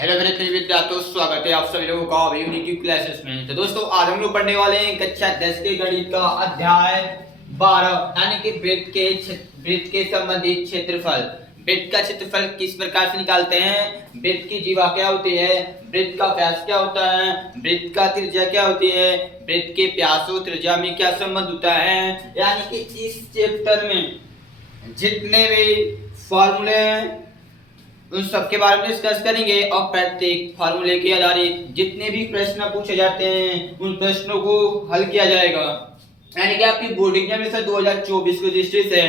Hello मेरे प्रिय विद्यार्थियों, स्वागत है आप सभी लोगों का यूनिक क्लासेस में। तो दोस्तों, आज हम लोग पढ़ने वाले हैं कक्षा 10 के गणित का अध्याय 12 यानी कि वृत्त के संबंधित क्षेत्रफल। वृत्त का क्षेत्रफल किस प्रकार से निकालते हैं, वृत्त की जीवा क्या होती है, वृत्त का व्यास क्या होता है, वृत्त का त्रिज्या क्या होती है, वृत्त के व्यास और त्रिज्या में क्या संबंध होता है, यानी कि इस चैप्टर में जितने भी फॉर्मूले हैं उन सबके बारे में डिस्कस करेंगे और प्रत्येक फार्मूले के आधारित जितने भी प्रश्न पूछे जाते हैं उन प्रश्नों को हल किया जाएगा। यानी कि आपकी बोर्ड एग्जामिनेशन 2024 की दृष्टि से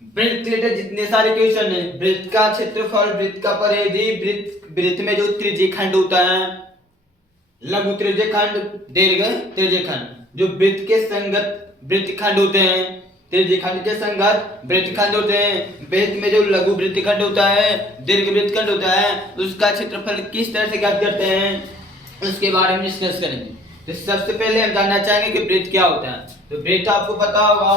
वृत्त रिलेटेड जितने सारे क्वेश्चन है, वृत्त का क्षेत्रफल, वृत्त का परिधि, वृत्त में जो त्रिज्यखंड होता है, लघु त्रिज्यखंड, दीर्घ त्रिज्यखंड, जो वृत्त के संगत वृत्तखंड होते हैं, त्रिज्यखंड के संगत वृत्तखंड होते हैं, वृत्त में जो लघु वृत्तखंड होता है, दीर्घ वृत्तखंड होता है, उसका क्षेत्रफल किस तरह से ज्ञात करते हैं उसके बारे में डिस्कस करेंगे। तो सबसे पहले हम जानना चाहेंगे कि वृत्त क्या होता है। तो वृत्त आपको पता होगा,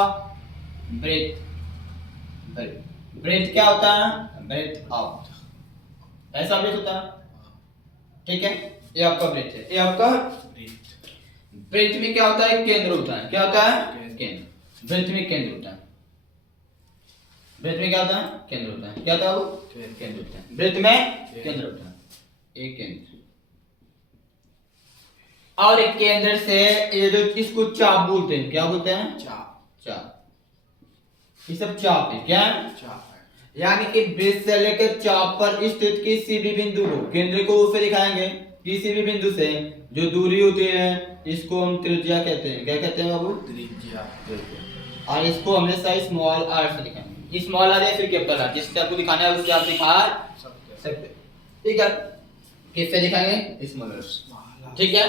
वृत्त क्या होता है, वृत्त आउट ऐसा वृत्त होता है, ठीक है। ये आपका वृत्त है, ये आपका वृत्त में क्या होता है, केंद्र होता है। क्या होता है, केंद्र। वृत्त में केंद्र होता है, वृत्त में क्या होता है, केंद्र होता है। क्या होता है वो, केंद्र होता है। वृत्त में केंद्र होता है, एक केंद्र और एक केंद्र से ये जो इसको चाप बोलते हैं, क्या बोलते हैं, चाप। ये सब चाप है, क्या चाप है। यानी कि वृत्त से लेकर चाप पर स्थित किसी भी बिंदु को, केंद्र को उसे दिखाएंगे, किसी भी बिंदु से जो दूरी होती है इसको हम त्रिज्या कहते हैं। क्या कहते हैं बाबू, त्रिज्या। और इसको हमेशा स्मॉल आर से दिखाएंगे, स्मॉल आर या फिर कैपिटल आर, जिससे आपको दिखाना है उससे आप दिखा सकते, ठीक है। किससे दिखाएंगे, स्मॉल आर, ठीक है।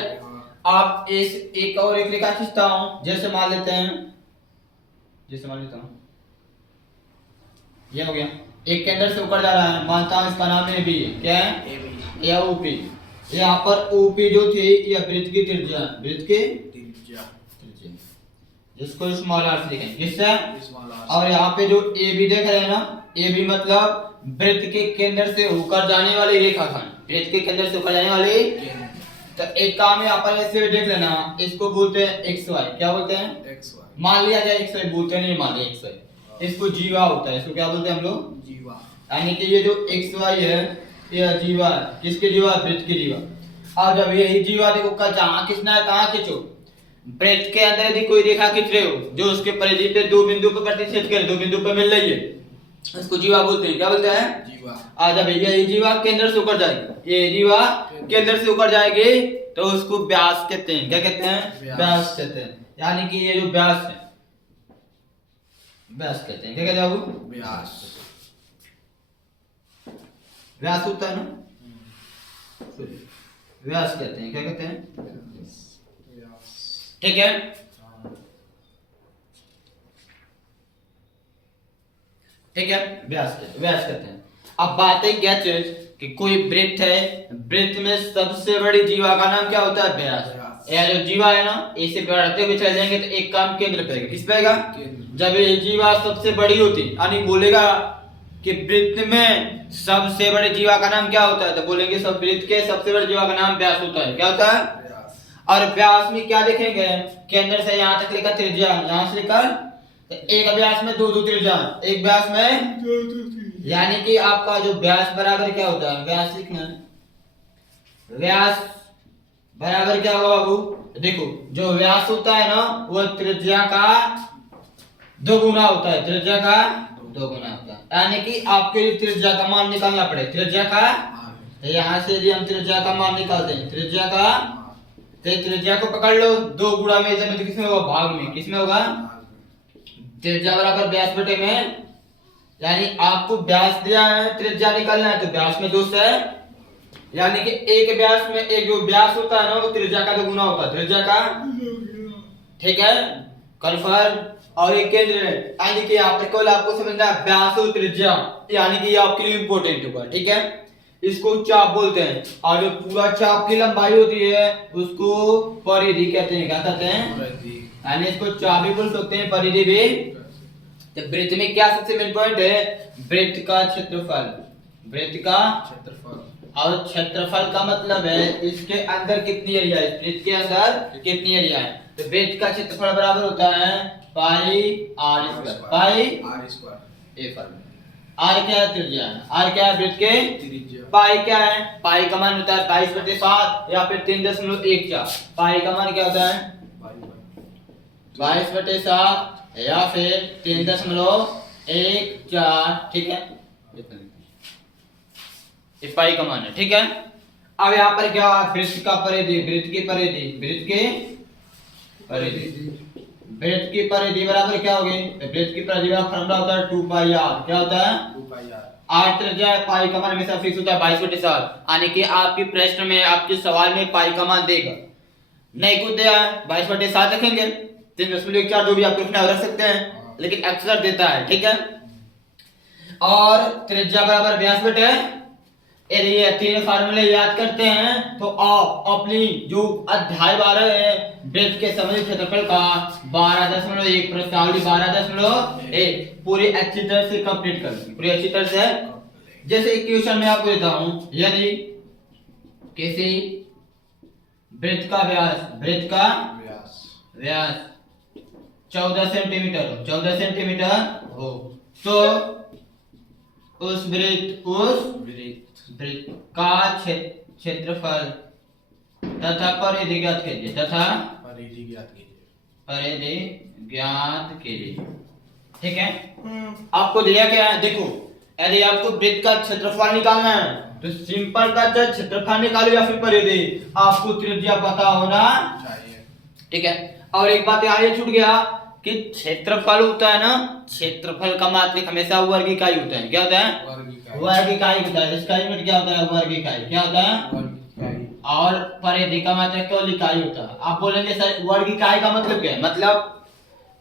आप इस एक और एक रेखा खींचता हूं, जैसे मान लेते हैं, जैसे मान लेता हूं ये हो गया, एक केंद्र से ऊपर जा रहा है, मानता हूं इसका नाम ए बी है। क्या है, ए या ओपी। यहाँ पर ओपी जो थी ये वृत्त की त्रिज्या, वृत्त की त्रिज्या, जिसको स्मॉल आर से लिखेंगे, किससे, और यहाँ पे जो ए बी देख रहे हैं ना, ए बी मतलब वृत्त के केंद्र से होकर जाने वाली रेखाखंड, वृत्त के केंद्र से होकर जाने वाली। तो एक काम यहाँ पर ऐसे देख लेना, इसको बोलते हैं एक्स वाई। क्या बोलते हैं, एक्स वाई। मान लिया जाए एक्स वाई बोलते नहीं, मान लिया एक्स वाई, इसको जीवा होता है, इसको क्या बोलते हैं हम लोग, जीवा। यानी कि ये जो एक्स वाई है ये जीवा है, किसके जीवा, वृत्त की जीवा। और जब यही जीवा देखो जहाँ खींचना है तहाँ खींचो, वृत्त के अंदर यदि कोई रेखा खींच रहे हो जो उसके परिधि पे दो बिंदु पर प्रतिच्छेद करे, दो बिंदु पर मिल रही है, इसको जीवा बोलते हैं। क्या बोलते हैं, जीवा। और जब ये जीवा केंद्र से ऊपर जाएगी, ये जीवा केंद्र से ऊपर जाएगी तो उसको व्यास कहते हैं। क्या कहते हैं, व्यास कहते हैं। यानी कि ये जो व्यास है, व्यास कहते हैं। क्या कहते हैं बाबू, व्यास। व्यास होता है ना, व्यास कहते हैं। क्या कहते हैं, ठीक है। ठीक है, व्यास कहते हैं। अब बात है क्या चीज कि कोई वृत्त है, वृत्त में सबसे बड़ी जीवा का नाम क्या होता है, व्यास। यह जो जीवा है ना, इसे बढ़ते हुए चले जाएंगे तो एक काम केंद्र पे किस पे आएगा, जब ये जीवा सबसे बड़ी होती, यानी बोलेगा कि वृत्त में सबसे बड़े जीवा का नाम क्या होता है, तो बोलेंगे सब वृत्त के सबसे बड़े जीवा का नाम व्यास होता है। क्या होता है, और व्यास में क्या देखेंगे, केंद्र से यहाँ तक लेकर त्रिज्या, यहाँ से लेकर तो एक व्यास में दो त्रिज्या, एक व्यास में, यानी कि आपका जो व्यास बराबर क्या होता है, व्यास लिखना है, व्यास बराबर क्या होगा बाबू, देखो जो व्यास होता है ना वो त्रिज्या का दोगुना होता है, त्रिज्या का दोगुना होता है। यानी कि आपके लिए त्रिज्या का मान निकालना पड़े, त्रिज्या का, तो यहाँ से यदि हम त्रिज्या का मान निकालते हैं, त्रिज्या का, तो त्रिज्या को पकड़ लो, दो गुणा में तो किसमें होगा, भाग में, किसमें होगा, त्रिज्या बराबर व्यास बटे में। यानी आपको व्यास दिया है, त्रिज्या निकालना है, तो व्यास में 2 से, यानी कि एक व्यास में एक जो व्यास होता है ना वो त्रिज्या का दोगुना होता है, त्रिज्या का, ठीक है, कन्फर्म। और एक केंद्र है, यानी कि यहाँ पर केवल आपको समझना है व्यास और त्रिज्या, यानी कि ये आपके लिए इंपॉर्टेंट होगा, ठीक है। इसको चाप बोलते हैं, और जो पूरा चाप की लंबाई होती है उसको परिधि कहते हैं। क्या कहते हैं, यानी इसको चाप भी बोल सकते हैं, परिधि भी। तो वृत्त में क्या सबसे मेन पॉइंट है, वृत्त का क्षेत्रफल, वृत्त का क्षेत्रफल। और क्षेत्रफल का मतलब है इसके अंदर कितनी एरिया है, वृत्त के अंदर कितनी एरिया है। तो वृत्त का क्षेत्रफल बराबर होता है pi r square, pi r square. A formula. R क्या है, त्रिज्या है। आर क्या है, वृत्त के त्रिज्या। पाई क्या है, पाई का मान होता है 22/7 या फिर 3.14। पाई का मान क्या होता है 22/7 या फिर 3.14। ठीक है, ये पाई का मान है। ठीक है, अब यहाँ पर क्या वृत्त का परिधि, वृत्त की परिधि, वृत्त के परिधि, वृत्त की परिधि बराबर क्या होगी, वृत्त की परिधि का फॉर्मूला होता है 2 पाई आर। क्या होता है 2 पाई आर। आर त्रिज्या है, पाई का मान हमेशा फिक्स होता है 22/7। यानी कि आपकी प्रश्न में, आपके सवाल में पाई का मान देगा, नहीं कुछ दिया है 22/7 रखेंगे, 3.4 जो भी आप लिखना है रख सकते हैं, लेकिन अक्सर देता है। ठीक है, और त्रिज्या बराबर व्यास बटे ये तीन फार्मूले याद करते हैं तो आप अपनी जो अध्याय 12 है वृत्त के समग्र क्षेत्रफल का 12.1 प्रश्नावली 12.1 पूरी अच्छी तरह से कंप्लीट कर ली, पूरी अच्छी तरह से। जैसे एक क्वेश्चन में आपको देता हूं, यदि किसी वृत्त का व्यास, वृत्त का व्यास 14 सेंटीमीटर हो, 14 सेंटीमीटर हो, तो उस वृत्त का क्षेत्रफल तथा परिधि ज्ञात कीजिए, तथा परिधि ज्ञात कीजिए, परिधि ज्ञात कीजिए। ठीक है, आपको दिया क्या है, देखो यदि आपको वृत्त का क्षेत्रफल निकालना है तो सिंपल का क्षेत्रफल निकालो या फिर परिधि, आपको त्रिज्या पता होना चाहिए। ठीक है, और एक बात यहाँ ये छूट गया कि क्षेत्रफल होता है ना, क्षेत्रफल का मात्रक हमेशा वर्ग इकाई होता है। क्या होता है वर्ग इकाई होता है। इसका यूनिट क्या होता है वर्ग इकाई। क्या होता है वर्ग इकाई। और परिधि का मात्रक केवल इकाई होता है। आप बोलेंगे सर वर्ग इकाई का मतलब क्या है, मतलब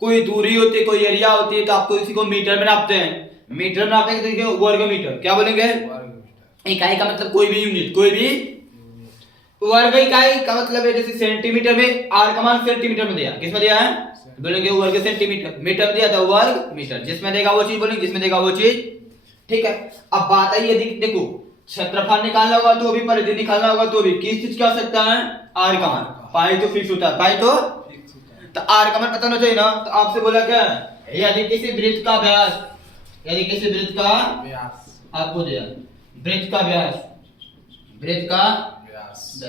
कोई दूरी होती है, कोई एरिया होती है तो आपको इसी को मीटर में नापते हैं, मीटर में नापेंगे तो देखिए वर्ग मीटर। क्या बोलेंगे वर्ग मीटर। इकाई का मतलब कोई भी यूनिट, कोई भी वर्ग इकाई का मतलब है जैसे सेंटीमीटर में आर का मान सेंटीमीटर में दिया, किसमें दिया है बोलेंगे वर्ग सेंटीमीटर, मीटर में दिया था वर्ग मीटर, जिसमें देगा वो चीज बोलेंगे, जिसमें देगा वो चीज। ठीक है, अब बात आई यदि देखो क्षेत्रफल निकालना होगा तो भी, परिधि निकालना होगा तो भी किस चीज क्या सकता है आर का मान। पाई तो फिक्स होता है, पाई तो आर का मान पता होना चाहिए ना। तो आपसे बोला क्या यदि किसी वृत्त का व्यास, यदि किसी वृत्त का व्यास आपको दिया वृत्त का व्यास, वृत्त का व्यास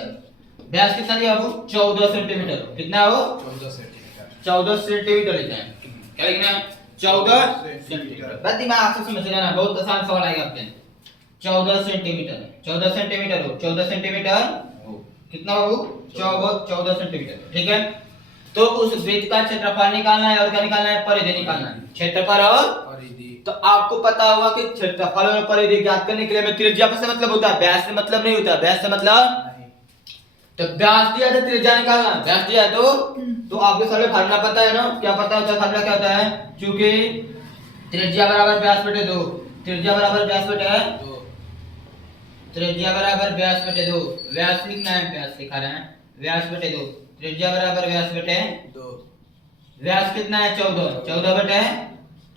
व्यास कितना दिया आपको 14 सेंटीमीटर। कितना है वो 14 सेंटीमीटर। 14 सेंटीमीटर लिखना है। क्या लिखना है 14 सेंटीमीटर। बस दिमाग से समझ लेना, बहुत आसान सवाल आएगा आपके 14 सेंटीमीटर। 14 सेंटीमीटर हो, 14 सेंटीमीटर हो, कितना हो 14 सेंटीमीटर। ठीक है, तो उस वृत्त का क्षेत्रफल निकालना है और क्या निकालना है परिधि निकालना है, क्षेत्रफल और परिधि। तो आपको पता होगा कि क्षेत्रफल और परिधि ज्ञात करने के लिए हमें त्रिज्या से मतलब होता है, व्यास से मतलब नहीं होता। व्यास से मतलब तो व्यास दिया तो त्रिज्या निकालना, व्यास दिया तो आपको सारे फार्मूला पता है ना। क्या पता होता है फार्मूला, क्या होता है क्योंकि त्रिज्या बराबर व्यास बटे 2, त्रिज्या बराबर व्यास बटे 2, त्रिज्या बराबर व्यास बटे 2, व्यास लिखना है, व्यास लिखा रहे हैं व्यास बटे 2, त्रिज्या बराबर व्यास बटे 2। व्यास कितना है 14, 14 बटे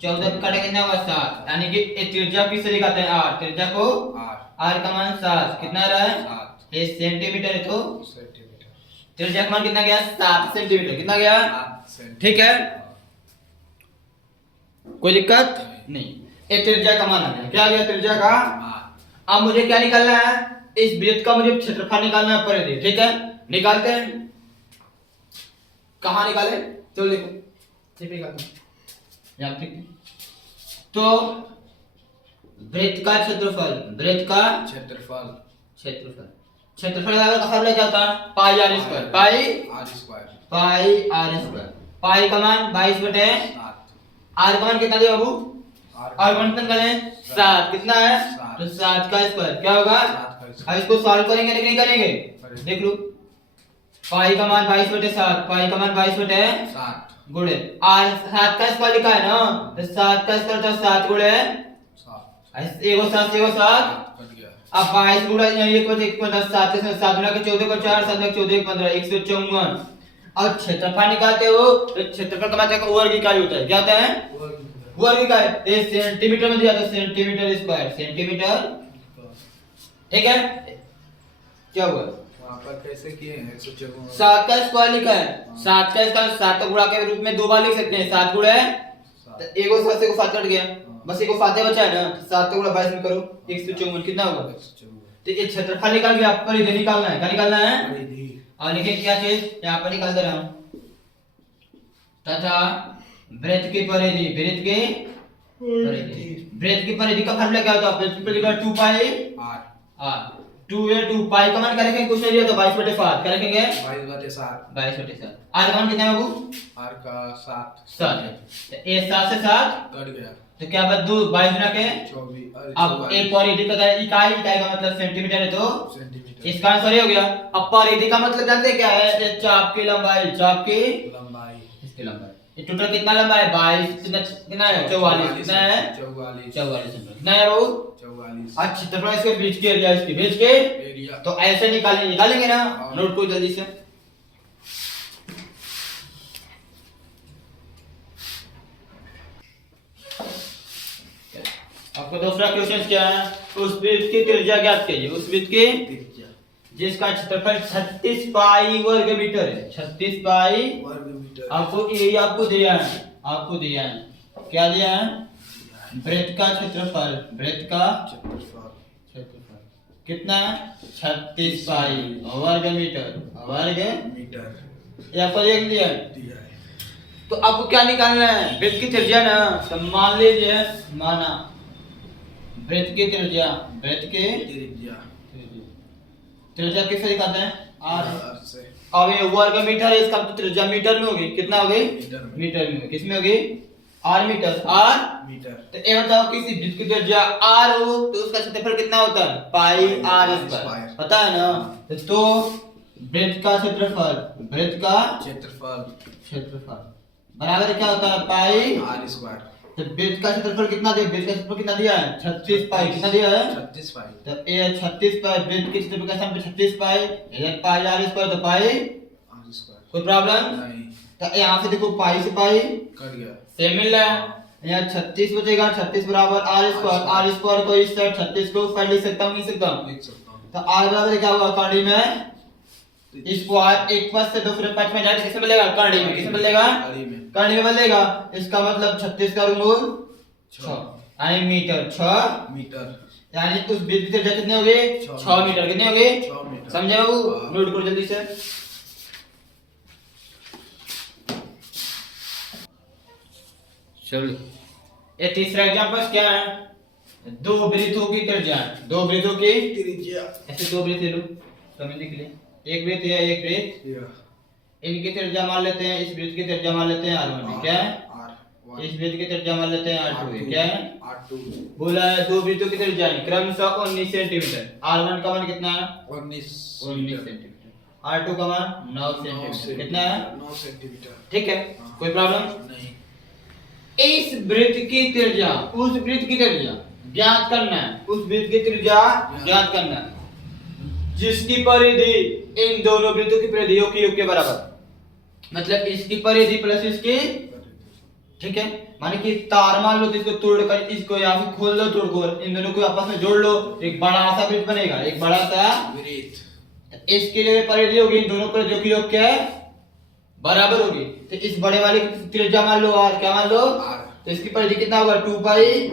14 कटे कितना होगा 7, यानी कि ये त्रिज्या किससे दिखाते हैं आर, त्रिज्या को आर का मान 7 कितना रहा है 7, ये सेंटीमीटर है तो सेंटीमीटर, त्रिज्या का मान कितना गया 7 सेंटीमीटर, कितना गया 7। ठीक है, कोई दिक्कत नहीं। ये त्रिज्या का मान आ गया, क्या गया त्रिज्या का मान। अब मुझे क्या निकालना है, इस वृत्त का मुझे क्षेत्रफल निकालना है परिधि। ठीक है, निकालते हैं, कहां निकाले चलो देखो ठीक है यहां ठीक। तो वृत्त का क्षेत्रफल, वृत्त का क्षेत्रफल, क्षेत्रफल क्षेत्रफल का फॉर्मूला क्या होता है pi r square, pi r square, pi r square. Pi का मान 22 बटे 7, आर का मान कितना दिया बाबू, आर का मान कितना करें 7, कितना है तो 7 का स्क्वायर क्या होगा। अब इसको सॉल्व करेंगे नहीं करेंगे, देख लो पाई का मान 22 बटे 7, पाई का मान 22 बटे 7 गुणे आर 7 का स्क्वायर लिखा है ना, तो 7 का स्क्वायर तो 7 गुणे 7, एगो 7 एगो 7 अब 22 गुणा 1 को 1 को 10 7 से 7 गुणा के 14 को 4 7 को 14 15 154। और क्षेत्रफल निकालते हो तो क्षेत्रफल का मतलब वर्ग इकाई होता है। क्या होता है वर्ग इकाई। ये सेंटीमीटर में दिया तो सेंटीमीटर स्क्वायर, सेंटीमीटर। ठीक है, क्या हुआ? वहाँ पर कैसे किए हैं 154 7 का स्क्वायर लिखा है, 7 का स्क्वायर 7 का गुणा के रूप में दो बार लिख सकते हैं, 7 गुणा है तो एक और 7 से को 7 कट गया, बस एक को 7 बचा है ना, 7 का गुणा 22 में करो 154 कितना होगा? 154 तो ये क्षेत्रफल निकाल के आप परिधि निकालना है, क्या निकालना है? परिधि और लिखिए क्या चीज यहाँ पर निकाल दे रहा हूँ, तथा वृत्त की परिधि, वृत्त की परिधि का फॉर्मूला क्या होता है? वृत्त की परिधि का 2 पाई r r, 2 है 2 पाई का मान क्या रखेंगे? कुछ नहीं दिया तो 22/7 क्या रखेंगे? 22/7 22/7। r का मान कितना है बाबू? r का 7 7 है, तो ये 7 से 7 कट गया तो क्या बात 2 22 गुना के 24 अब एक परिधि का इकाई का मतलब सेंटीमीटर है तो सेंटीमीटर इसका आंसर ये हो गया। अब परिधि का मतलब जानते हैं क्या है? ये चाप की लंबाई, चाप की लंबाई इसकी लंबाई, ये टोटल कितना लंबा है? 22 कितना है? 44 कितना है? 44 कितना है बाबू? 44 अच्छी तरह इसके बीच के एरिया, इसके बीच के एरिया तो ऐसे निकालेंगे ना, नोट को जल्दी से। आपको दूसरा क्वेश्चन क्या है? उस वृत्त की त्रिज्या ज्ञात कीजिए, उस वृत्त की त्रिज्या जिसका क्षेत्रफल 36 पाई वर्ग मीटर है, 36 पाई वर्ग मीटर आपको ये आपको दिया है, आपको दिया है क्या दिया है? वृत्त का क्षेत्रफल, वृत्त का क्षेत्रफल कितना है? 36 पाई वर्ग मीटर, वर्ग मीटर ये आपको देख दिया है। दिया है तो आपको क्या निकालना है? वृत्त की त्रिज्या ना, तो मान लीजिए, माना वृत्त की त्रिज्या, वृत्त की त्रिज्या त्रिज्या किससे दिखाते हैं? r r से अब ये वर्ग मीटर है, इसका मतलब त्रिज्या मीटर में होगी, कितना होगी? मीटर में मीटर में, किसमें होगी? r मीटर, r मीटर तो ये बताओ किसी वृत्त की त्रिज्या r हो तो उसका क्षेत्रफल कितना होता है? पाई r स्क्वायर, पता है ना? तो वृत्त का क्षेत्रफल, वृत्त का क्षेत्रफल बराबर क्या होता है? पाई r स्क्वायर तो वृत्त का क्षेत्रफल कितना दिया? वृत्त का क्षेत्रफल कितना दिया है? 36 पाई, कितना दिया है? 36 पाई तो ये 36 पाई वृत्त के क्षेत्रफल का सम 36 पाई, इधर पाई r स्क्वायर तो पाई, r स्क्वायर कोई प्रॉब्लम? नहीं तो यहाँ से देखो पाई से पाई कट गया सेम मिल रहा है, यहाँ 36 बचेगा, 36 बराबर r स्क्वायर को इस साइड 36 को उस साइड लिख सकता हूँ, नहीं सकता हूँ? लिख सकता हूँ तो r बराबर क्या होगा? कड़ी में स्क्वायर एक पद से दूसरे पद में जाए किसमें बदलेगा? कड़ी में, किसमें बदलेगा? कड़ी में कड़ी में बदलेगा, इसका मतलब 36 का वर्गमूल 6 यानी मीटर, 6 मीटर यानी उस वृत्त की त्रिज्या कितनी होगी? 6 मीटर, कितनी होगी? 6 मीटर समझे बाबू? नोट करो जल्दी से। चलो ये तीसरा एग्जांपल क्या है? दो वृत्तों की त्रिज्या, दो वृत्तों की त्रिज्या ऐसे दो वृत्त ले लो समझने के लिए, एक वृत्त है, एक वृत्त, इनकी त्रिज्या मान लेते हैं, इस वृत्त की त्रिज्या मान लेते हैं r1 है, क्या है? इस वृत्त की त्रिज्या मान लेते हैं r2 है, क्या है? r2 बोला है दो वृत्तों की त्रिज्या क्रमशः 19 सेंटीमीटर, r1 का मान कितना है? 19 सेंटीमीटर, r2 का मान 9 सेंटीमीटर, कितना है? 9 सेंटीमीटर ठीक है, कोई प्रॉब्लम नहीं इस वृत्त की त्रिज्या, उस वृत्त की त्रिज्या ज्ञात करना है, उस वृत्त की त्रिज्या ज्ञात करना है जिसकी परिधि इन दोनों वृत्तों की परिधियों के योग के बराबर, मतलब इसकी परिधि प्लस इसकी, ठीक है? माने कि तार मान लो तो इसको तोड़कर इसको या फिर खोल लो, तोड़कर इन दोनों को आपस में जोड़ लो, एक बड़ा सा वृत्त बनेगा, एक बड़ा सा वृत्त। इसके लिए परिधि होगी, इन दोनों परिधियों की योग क्या है? बराबर होगी। तो इस बड़े वाले की त्रिज्या मान लो r, क्या मान लो? r तो इसकी परिधि कितना होगा? 2 पाई r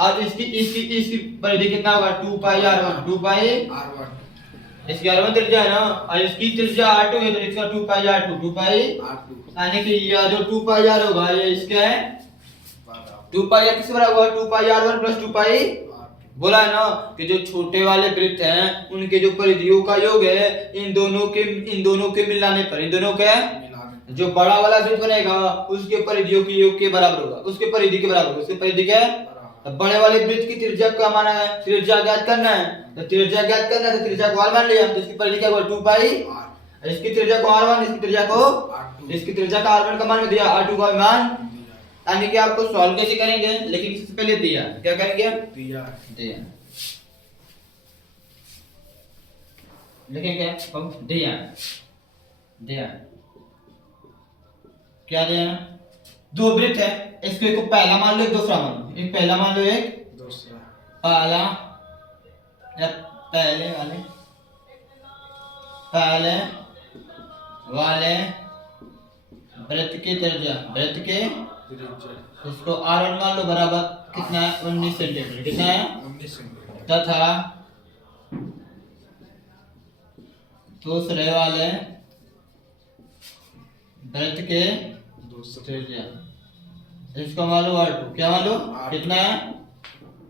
और इसकी इसकी इसकी परिधि कितना होगा? 2 पाई r1, 2 पाई r1 इसकी r1 त्रिज्या है ना, और इसकी त्रिज्या r2 है तो इसका 2 पाई r2, 2 पाई r2 यानी कि ये जो 2 पाई r होगा ये इसका है 2 पाई r किसके बराबर होगा? 2 पाई r1 प्लस 2 पाई, बोला है ना कि जो छोटे वाले वृत्त हैं उनके जो परिधियों का योग है इन दोनों के मिलाने पर, इन दोनों के जो बड़ा वाला वृत्त बनेगा उसके परिधियों के योग के बराबर होगा, उसके परिधि के बराबर, उसके परिधि के बड़े वाले वृत्त की त्रिज्या का माना है, त्रिज्या ज्ञात करना है, तो त्रिज्या ज्ञात करना है तो त्रिज्या को r मान लिया, तो इसकी परिधि क्या होगा? 2 पाई, इसकी त्रिज्या को r1, इसकी त्रिज्या को r2 इसकी त्रिज्या का r1 का मान में दिया, r2 का मान, यानी कि आपको सॉल्व कैसे करेंगे, लेकिन इससे पहले दिया, क्या करेंगे? दिया लिखेंगे अब दिया, दिया क्या दिया? दो वृत्त है, इसको एक पहला मान लो, एक दूसरा मान लो, एक पहला मान लो, एक दूसरा पहला, पहले वाले वृत्त की त्रिज्या त्रिज्या इसको R1 मान लो बराबर कितना है 19 सेंटीमीटर कितना है 19 सेंटीमीटर तथा दूसरे वाले वृत्त के दूसरे त्रिज्या इसको मान लो R2 क्या मान लो R2 कितना है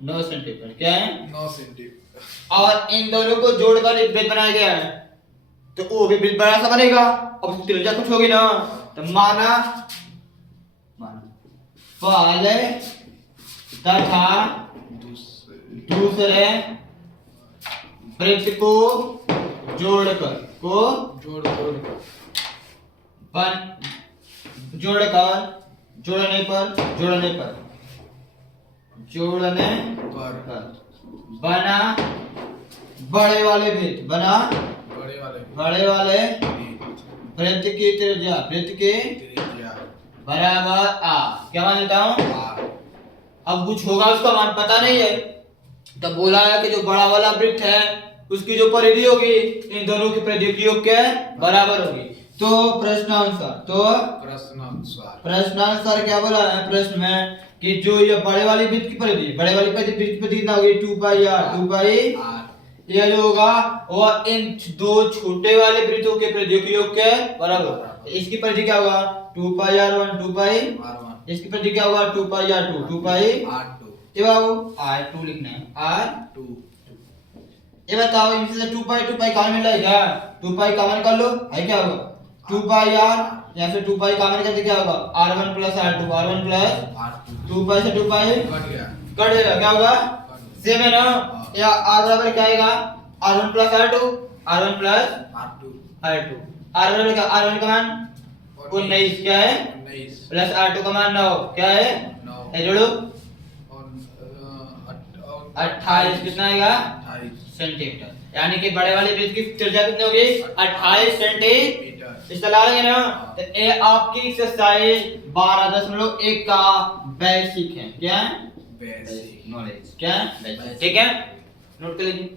9 सेंटीमीटर क्या है 9 सेंटीमीटर और इन दोनों को जोड़कर एक वृत्त बनाया गया है तो वो भी वृत्त बड़ा सा बनेगा अब उसकी त्रिज्या कुछ होगी ना तो माना पहले तथा दूसरे वृत्त को जोड़कर जोड़ने पर बना बड़े वाले वृत्त की त्रिज्या बराबर आ क्या मान लेता हूँ अब कुछ होगा उसका मान पता नहीं है तब बोला है कि जो बड़ा वाला वृत्त है उसकी जो परिधि होगी इन दोनों की परिधि की योग क्या है बराबर होगी तो प्रश्नानुसार क्या बोला है प्रश्न में कि जो ये बड़े वाली वृत्त की परिधि कितना होगी 2 पाई r ये जो होगा और इन दो छोटे वाले वृत्तों के परिधि की योग क्या है बराबर होगा इसकी परिधि क्या होगा 2 पाई r1 2 पाई इसकी परिधि क्या होगा 2 पाई r2 2 पाई r2 ये बाबू r2 लिखना है r2 ये बताओ इनसे से 2 पाई कॉमन मिल जाएगा 2 पाई कॉमन कर लो है क्या होगा 2 पाई r यहाँ से 2 पाई कॉमन करके क्या होगा r1 प्लस r2 2 पाई से 2 पाई कट जाएगा क्या होगा सेम है ना या r बराबर क्या आएगा r1 प्लस r2 r1 का मान 19 क्या है प्लस r2 का मान 9 क्या है 9 जोड़ो 28 कितना आएगा 28 सेंटीमीटर यानी कि बड़े वाले वृत्त की त्रिज्या कितनी होगी 28 सेंटीमीटर इस तरह लगे ना तो ये आपकी एक्सरसाइज 12.1 का बेसिक है क्या बेसिक नॉलेज क्या बेसिक ठीक है नोट कर लीजिए।